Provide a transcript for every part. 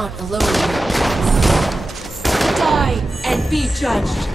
not alone. Die and be judged.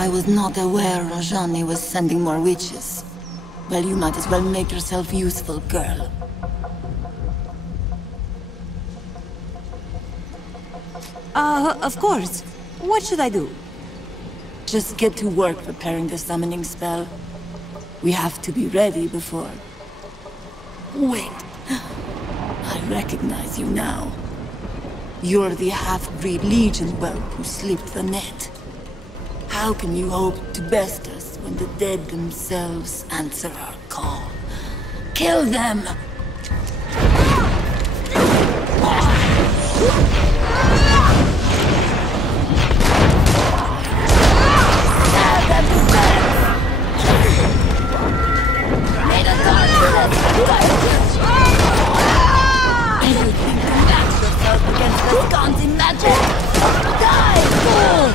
I was not aware Rajani was sending more witches. Well, you might as well make yourself useful, girl. Of course. What should I do? Just get to work preparing the summoning spell. We have to be ready before... Wait. I recognize you now. You're the half-breed Legion whelp who slipped the net. How can you hope to best us when the dead themselves answer our call? Kill them! Stab them to death! May the gods bless anything to match yourself against Visconti magic! Die, fool!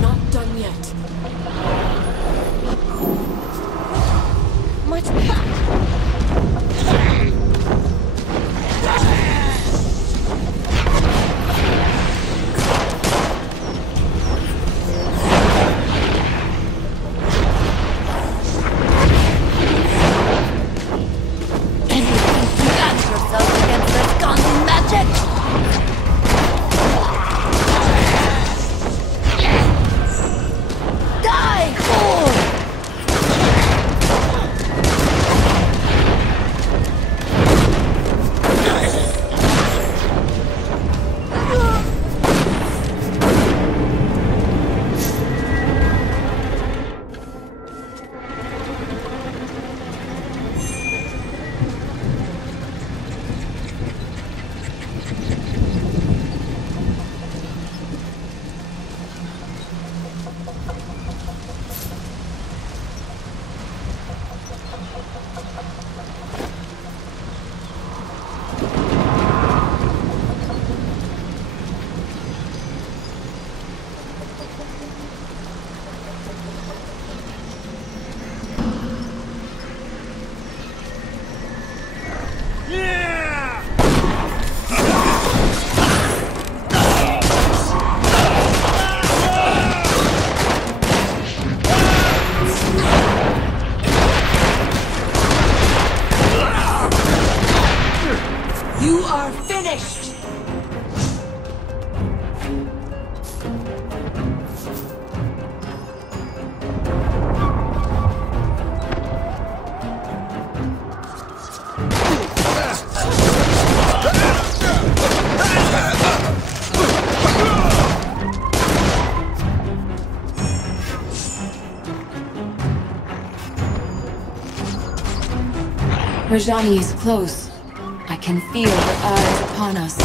Not done yet. Much You are finished! Rajani is close. I can feel her eyes upon us.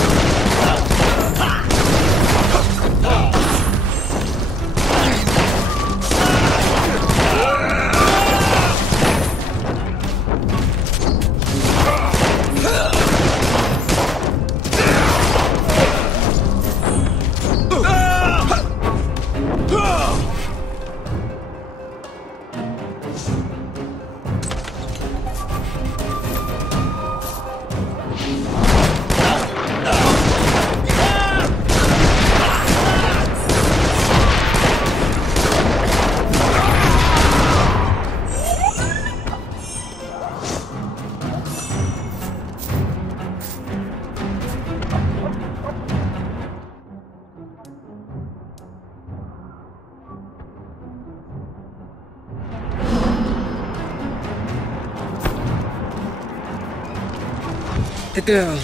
The girl.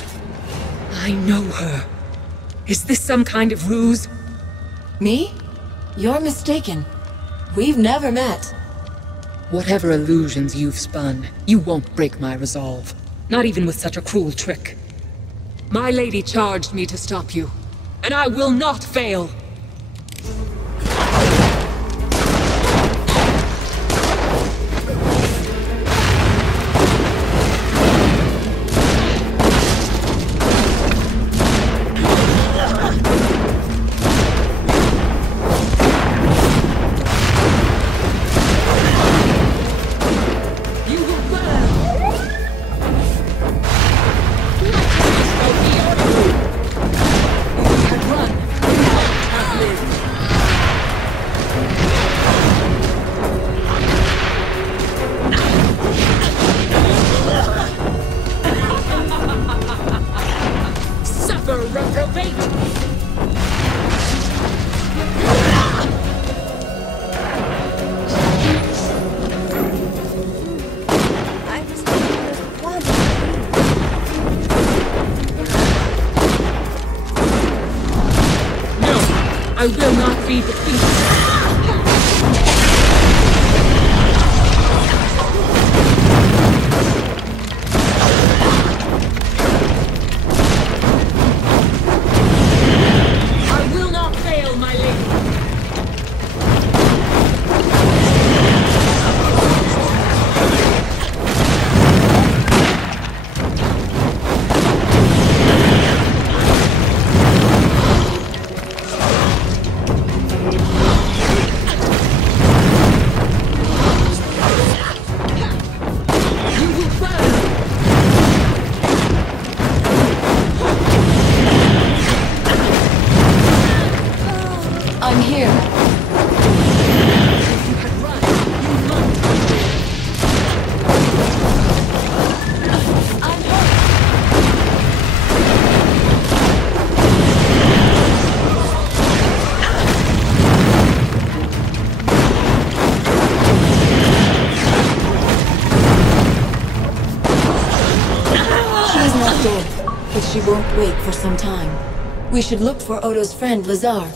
I know her. Is this some kind of ruse? Me? You're mistaken. We've never met. Whatever illusions you've spun, you won't break my resolve. Not even with such a cruel trick. My lady charged me to stop you, and I will not fail! I will not be defeated. I will not fail, my lady. I'm here. She's not dead, but she won't wake for some time. We should look for Odo's friend, Lazar.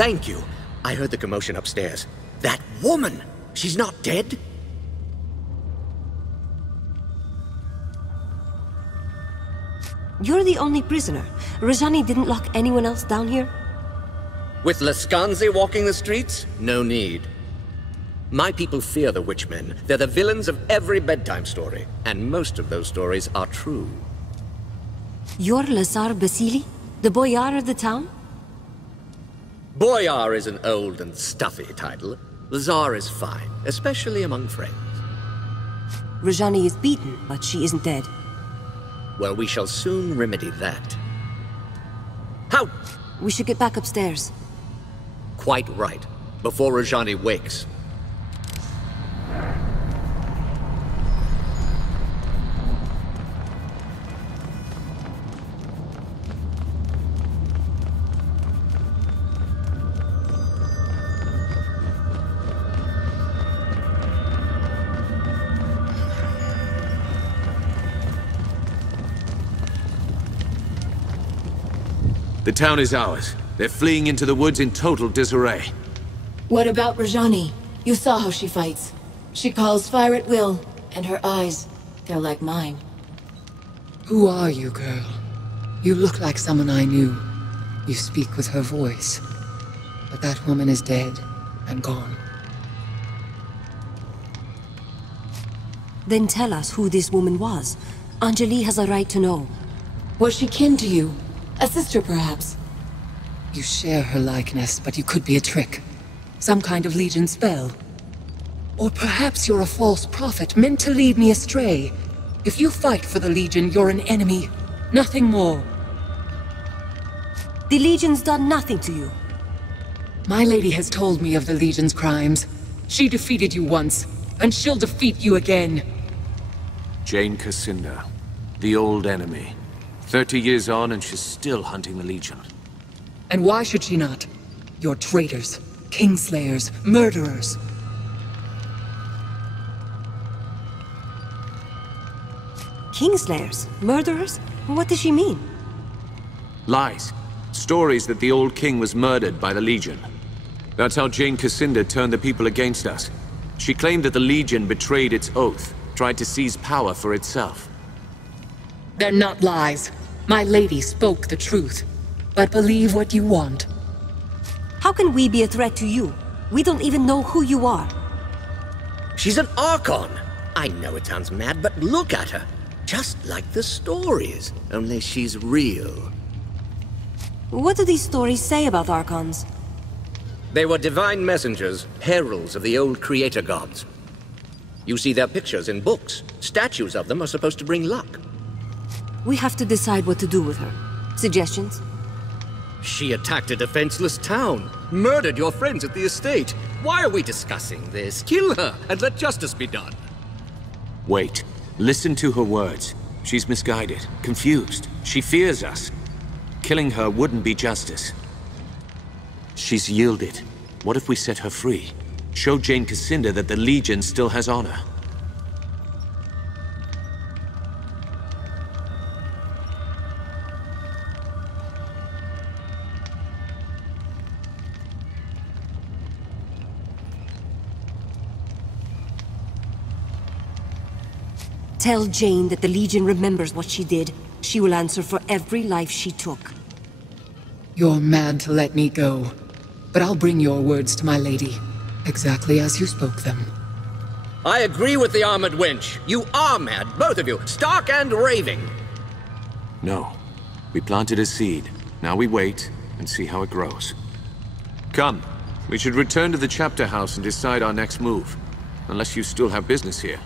Thank you. I heard the commotion upstairs. That woman! She's not dead? You're the only prisoner. Rajani didn't lock anyone else down here? With Laskanzi walking the streets? No need. My people fear the Witchmen. They're the villains of every bedtime story. And most of those stories are true. You're Lazar Basili? The boyar of the town? Boyar is an old and stuffy title. Lazar is fine, especially among friends. Rajani is beaten, but she isn't dead. Well, we shall soon remedy that. How? We should get back upstairs. Quite right. Before Rajani wakes. The town is ours. They're fleeing into the woods in total disarray. What about Rajani? You saw how she fights. She calls fire at will, and her eyes, they're like mine. Who are you, girl? You look like someone I knew. You speak with her voice. But that woman is dead and gone. Then tell us who this woman was. Anjali has a right to know. Was she kin to you? A sister, perhaps? You share her likeness, but you could be a trick. Some kind of Legion spell. Or perhaps you're a false prophet meant to lead me astray. If you fight for the Legion, you're an enemy. Nothing more. The Legion's done nothing to you. My lady has told me of the Legion's crimes. She defeated you once, and she'll defeat you again. Jane Cassinda, the old enemy. 30 years on and she's still hunting the Legion. And why should she not? You're traitors, kingslayers, murderers. Kingslayers? Murderers? What does she mean? Lies. Stories that the old king was murdered by the Legion. That's how Jane Cassinda turned the people against us. She claimed that the Legion betrayed its oath, tried to seize power for itself. They're not lies. My lady spoke the truth. But believe what you want. How can we be a threat to you? We don't even know who you are. She's an Archon! I know it sounds mad, but look at her. Just like the stories, only she's real. What do these stories say about Archons? They were divine messengers, heralds of the old creator gods. You see their pictures in books. Statues of them are supposed to bring luck. We have to decide what to do with her. Suggestions? She attacked a defenseless town, murdered your friends at the estate. Why are we discussing this? Kill her and let justice be done. Wait. Listen to her words. She's misguided, confused. She fears us. Killing her wouldn't be justice. She's yielded. What if we set her free? Show Jane Cassinda that the Legion still has honor. Tell Jane that the Legion remembers what she did. She will answer for every life she took. You're mad to let me go. But I'll bring your words to my lady, exactly as you spoke them. I agree with the armored wench. You are mad, both of you, stark and raving. No. We planted a seed. Now we wait and see how it grows. Come. We should return to the chapter house and decide our next move. Unless you still have business here.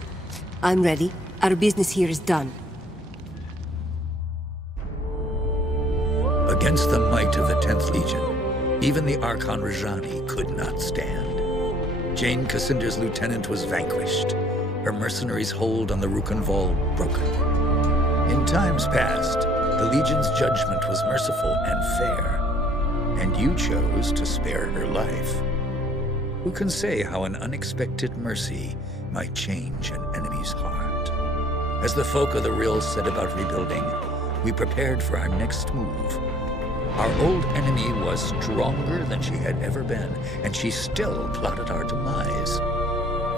I'm ready. Our business here is done. Against the might of the 10th Legion, even the Archon Rajani could not stand. Jane Cassinda's lieutenant was vanquished, her mercenaries' hold on the Rukenval broken. In times past, the Legion's judgment was merciful and fair, and you chose to spare her life. Who can say how an unexpected mercy might change an enemy's heart? As the folk of the Rill set about rebuilding, we prepared for our next move. Our old enemy was stronger than she had ever been, and she still plotted our demise.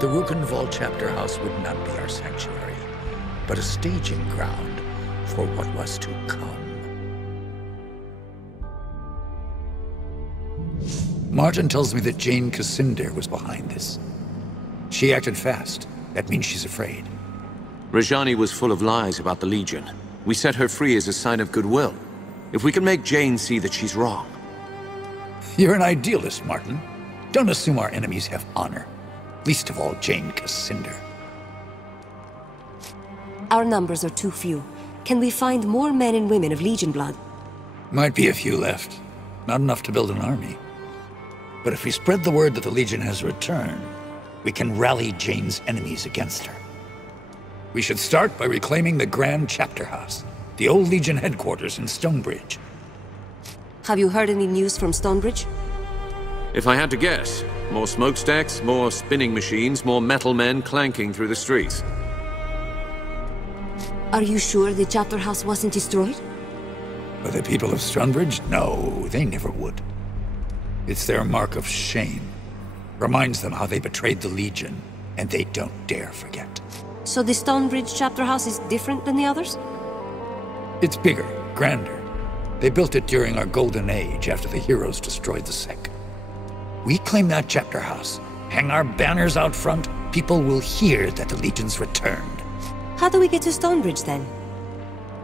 The Rukenvold chapter house would not be our sanctuary, but a staging ground for what was to come. Martin tells me that Jane Cassinder was behind this. She acted fast. That means she's afraid. Rajani was full of lies about the Legion. We set her free as a sign of goodwill. If we can make Jane see that she's wrong. You're an idealist, Martin. Don't assume our enemies have honor. Least of all, Jane Cassinder. Our numbers are too few. Can we find more men and women of Legion blood? Might be a few left. Not enough to build an army. But if we spread the word that the Legion has returned, we can rally Jane's enemies against her. We should start by reclaiming the Grand Chapter House, the old Legion headquarters in Stonebridge. Have you heard any news from Stonebridge? If I had to guess, more smokestacks, more spinning machines, more metal men clanking through the streets. Are you sure the chapter house wasn't destroyed? By the people of Stonebridge? No, they never would. It's their mark of shame. Reminds them how they betrayed the Legion, and they don't dare forget. So the Stonebridge chapter house is different than the others? It's bigger, grander. They built it during our golden age after the heroes destroyed the Sec. We claim that chapter house, hang our banners out front, people will hear that the Legion's returned. How do we get to Stonebridge then?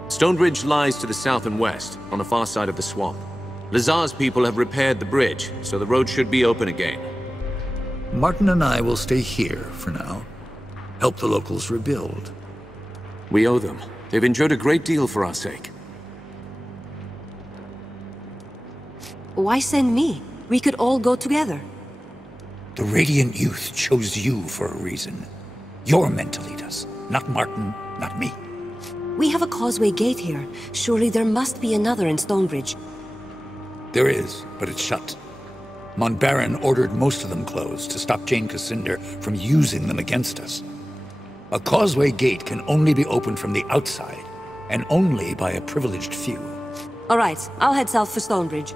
Stonebridge lies to the south and west, on the far side of the swamp. Lazar's people have repaired the bridge, so the road should be open again. Martin and I will stay here for now. Help the locals rebuild. We owe them. They've endured a great deal for our sake. Why send me? We could all go together. The Radiant Youth chose you for a reason. You're meant to lead us, not Martin, not me. We have a causeway gate here. Surely there must be another in Stonebridge. There is, but it's shut. Montbaron ordered most of them closed to stop Jane Cassinder from using them against us. A causeway gate can only be opened from the outside, and only by a privileged few. All right, I'll head south for Stonebridge.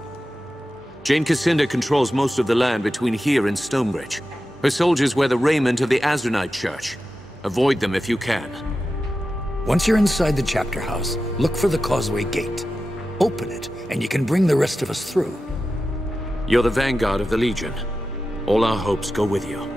Jane Cassinder controls most of the land between here and Stonebridge. Her soldiers wear the raiment of the Azranite Church. Avoid them if you can. Once you're inside the chapter house, look for the causeway gate. Open it, and you can bring the rest of us through. You're the vanguard of the Legion. All our hopes go with you.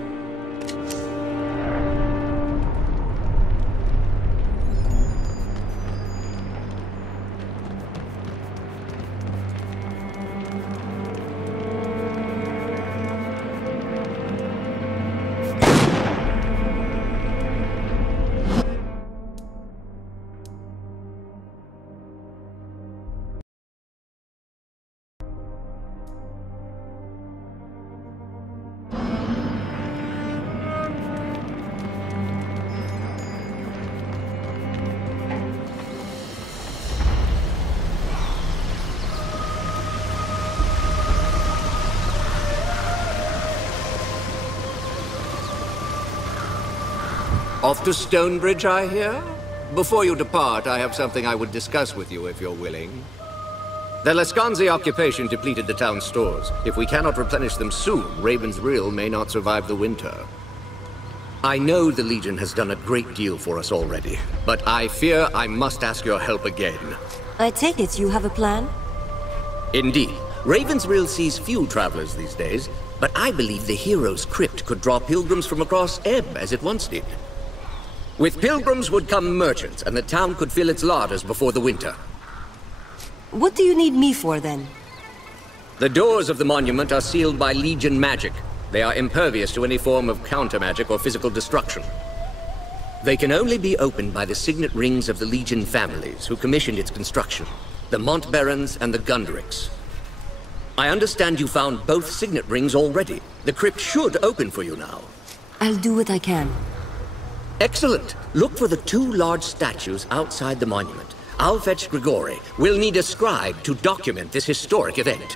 Off to Stonebridge, I hear? Before you depart, I have something I would discuss with you, if you're willing. The Laskanzi occupation depleted the town's stores. If we cannot replenish them soon, Ravensrill may not survive the winter. I know the Legion has done a great deal for us already, but I fear I must ask your help again. I take it you have a plan? Indeed. Ravensrill sees few travelers these days, but I believe the Hero's Crypt could draw pilgrims from across Ebb, as it once did. With pilgrims would come merchants, and the town could fill its larders before the winter. What do you need me for, then? The doors of the monument are sealed by Legion magic. They are impervious to any form of counter-magic or physical destruction. They can only be opened by the signet rings of the Legion families who commissioned its construction, the Montbarons and the Gundricks. I understand you found both signet rings already. The crypt should open for you now. I'll do what I can. Excellent. Look for the two large statues outside the monument. I'll fetch Grigori. We'll need a scribe to document this historic event.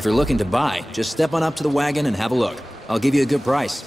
If you're looking to buy, just step on up to the wagon and have a look. I'll give you a good price.